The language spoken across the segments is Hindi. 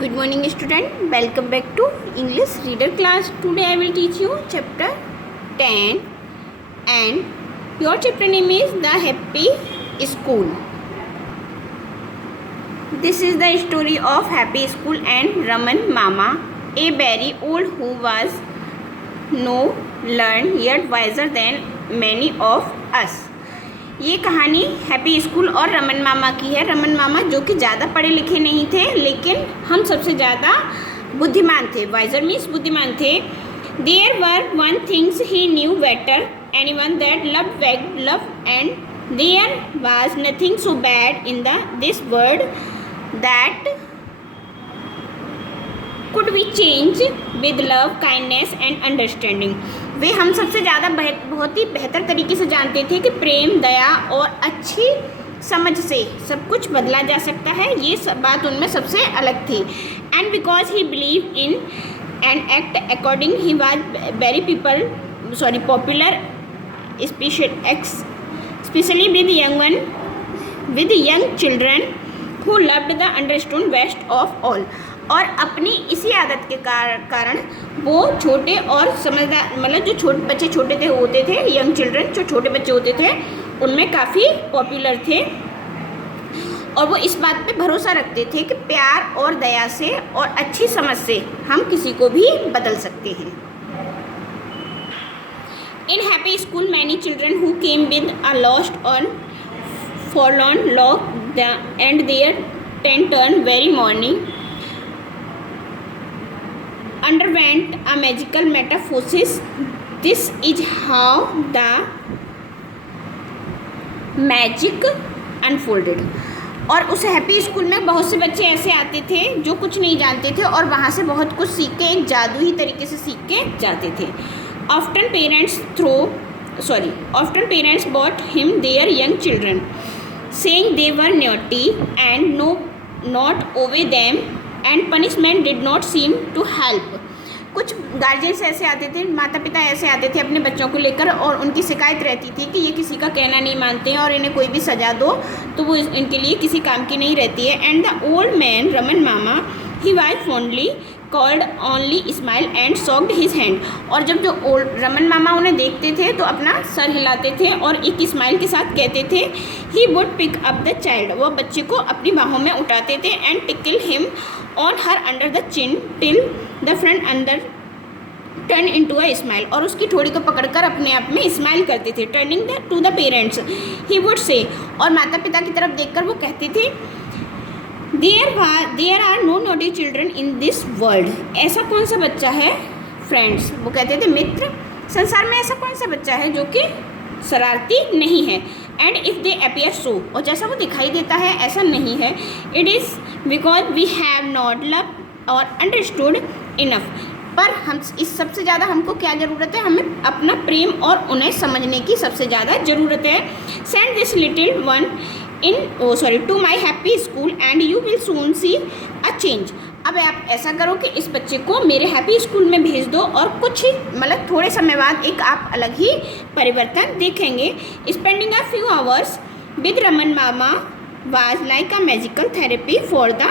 Good morning student, welcome back to English reader class. Today I will teach you chapter 10 and your chapter name is The Happy School. This is the story of Happy School and Raman Mama, a very old who was no learned yet wiser than many of us. ये कहानी हैप्पी स्कूल और रमन मामा की है। रमन मामा जो कि ज़्यादा पढ़े लिखे नहीं थे लेकिन हम सबसे ज़्यादा बुद्धिमान थे। वाइजर मीन्स बुद्धिमान थे। There were one things he knew better any one that love vague love and there was nothing so bad in this world that could be change with love kindness and understanding. वे हम सबसे ज़्यादा बहुत ही बेहतर तरीके से जानते थे कि प्रेम, दया और अच्छी समझ से सब कुछ बदला जा सकता है। ये सब बात उनमें सबसे अलग थी। And because he believe in and act according he was very popular specially with young children who loved the understood best of all. और अपनी इसी आदत के कारण वो छोटे और समझदार मतलब जो बच्चे छोटे होते थे यंग चिल्ड्रन जो छोटे बच्चे होते थे उनमें काफ़ी पॉपुलर थे और वो इस बात पे भरोसा रखते थे कि प्यार और दया से और अच्छी समझ से हम किसी को भी बदल सकते हैं। In happy school many children who came with a lost और forlorn look and their turn very morning underwent a magical metamorphosis. This is how the magic unfolded. और उस हैप्पी स्कूल में बहुत से बच्चे ऐसे आते थे जो कुछ नहीं जानते थे और वहाँ से बहुत कुछ सीख के एक जादुई तरीके से सीख के जाते थे। Often parents brought him their young children, saying they were naughty and not obey them and punishment did not seem to help. कुछ गार्जियंस ऐसे आते थे, माता पिता ऐसे आते थे अपने बच्चों को लेकर और उनकी शिकायत रहती थी कि ये किसी का कहना नहीं मानते हैं और इन्हें कोई भी सजा दो तो वो इनके लिए किसी काम की नहीं रहती है। And the old man Raman mama he was fondly called only smile and socked his hand. और जब जो ओल्ड रमन मामा उन्हें देखते थे तो अपना सर हिलाते थे और एक स्माइल के साथ कहते थे he would pick up the child. वो बच्चे को अपनी बाहों में उठाते थे and tickle him on her under the chin till the frown under turn into a smile. और उसकी ठोड़ी को पकड़कर अपने आप में स्माइल करते थे। Turning to the parents he would say, और माता पिता की तरफ देखकर वो कहते थे there are no naughty children in this world. ऐसा कौन सा बच्चा है फ्रेंड्स, वो कहते थे मित्र, संसार में ऐसा कौन सा बच्चा है जो कि शरारती नहीं है। And if they appear so, और जैसा वो दिखाई देता है ऐसा नहीं है। It is because we have not love और अंडरस्टूड इनफ। पर हम इस सबसे ज़्यादा हमको क्या ज़रूरत है, हमें अपना प्रेम और उन्हें समझने की सबसे ज़्यादा ज़रूरत है। Send this little one to my happy school and you will soon see a change. अब आप ऐसा करो कि इस बच्चे को मेरे हैप्पी स्कूल में भेज दो और कुछ ही मतलब थोड़े समय बाद एक आप अलग ही परिवर्तन देखेंगे। Spending a few hours with Raman mama was like a magical therapy for the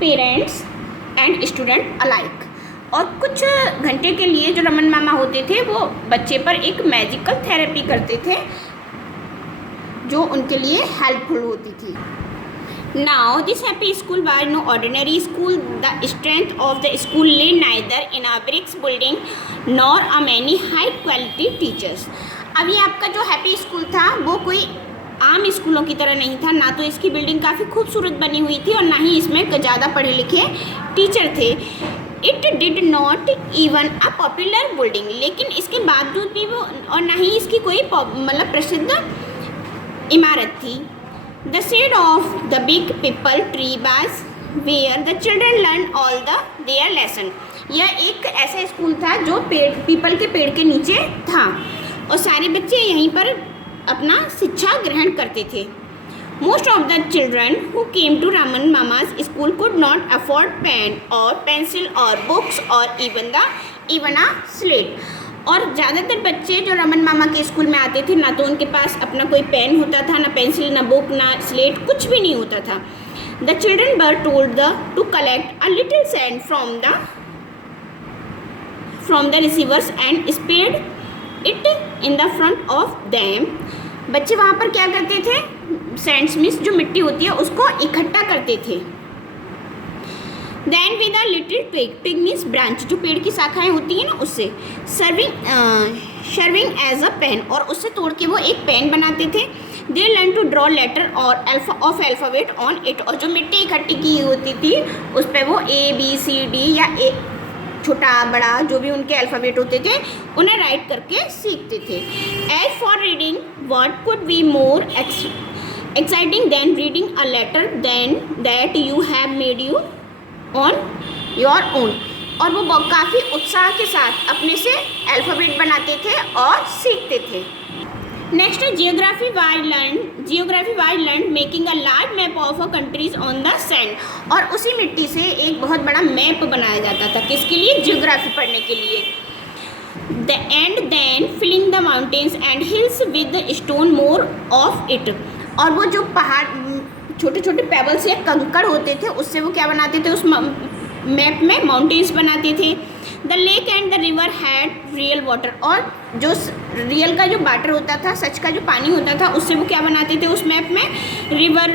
parents and student alike. और कुछ घंटे के लिए जो रमन मामा होते थे वो बच्चे पर एक मैजिकल थेरेपी करते थे जो उनके लिए हेल्पफुल होती थी। Now this happy school was no ordinary school. The strength of the school lay neither in a bricks building nor a many high quality teachers. अब ये आपका जो हैप्पी स्कूल था वो कोई आम स्कूलों की तरह नहीं था। ना तो इसकी बिल्डिंग काफ़ी खूबसूरत बनी हुई थी और ना ही इसमें ज़्यादा पढ़े लिखे टीचर थे। It did not even a popular building, लेकिन इसके बावजूद भी वो और ना ही इसकी कोई मतलब प्रसिद्ध इमारत थी। The shade of the big pipal tree was where the children learned all their lesson. यह एक ऐसा स्कूल था जो पीपल के पेड़ के नीचे था और सारे बच्चे यहीं पर अपना शिक्षा ग्रहण करते थे। Most of the children who came to Raman Mama's school could not afford pen or pencil or books or even a slate. और ज़्यादातर बच्चे जो रमन मामा के स्कूल में आते थे, ना तो उनके पास अपना कोई पेन होता था, ना पेंसिल, ना बुक, ना स्लेट, कुछ भी नहीं होता था. The children were told to collect a little sand from the receivers and spread it in the front of them. बच्चे वहाँ पर क्या करते थे, सैंड्स मीन्स जो मिट्टी होती है उसको इकट्ठा करते थे. Then with a little twig means branch, जो पेड़ की शाखाएं होती हैं ना उससे, सर्विंग एज अ पेन, और उससे तोड़ के वो एक पेन बनाते थे. They learn to draw letter और अल्फ़ाबेट ऑन इट, और जो मिट्टी इकट्ठी की होती थी उस पर वो ABCD या छोटा बड़ा जो भी उनके अल्फ़ाबेट होते थे उन्हें राइट करके सीखते थे. As for reading, what could be more exciting than reading a letter than that you have made you on your own. और वो काफ़ी उत्साह के साथ अपने से अल्फ़ाबेट बनाते थे और सीखते थे. नेक्स्ट है geography wise learn making a large map of a countries on the sand. और उसी मिट्टी से एक बहुत बड़ा मैप बनाया जाता था, किसके लिए, जियोग्राफी पढ़ने के लिए. And then filling the mountains and hills with stone more of it. और वो जो पहाड़, छोटे छोटे पेबल्स या कंकड़ होते थे, उससे वो क्या बनाते थे, उस मैप में माउंटेन्स बनाते थे. The lake and the river had real water. और जो रियल का जो वाटर होता था, सच का जो पानी होता था, उससे वो क्या बनाते थे उस मैप में, रिवर,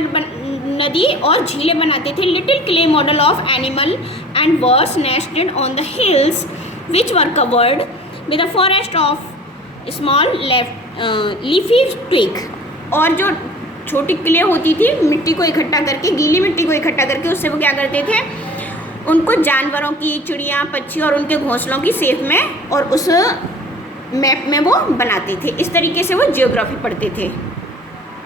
नदी और झीलें बनाते थे. Little clay model of animal and birds nested on the hills which were covered with a forest of small leafy twig. और जो छोटी क्ले होती थी, मिट्टी को इकट्ठा करके, गीली मिट्टी को इकट्ठा करके, उससे वो क्या करते थे, उनको जानवरों की, चिड़िया, पक्षी और उनके घोंसलों की शेप में और उस मैप में वो बनाते थे. इस तरीके से वो जियोग्राफी पढ़ते थे.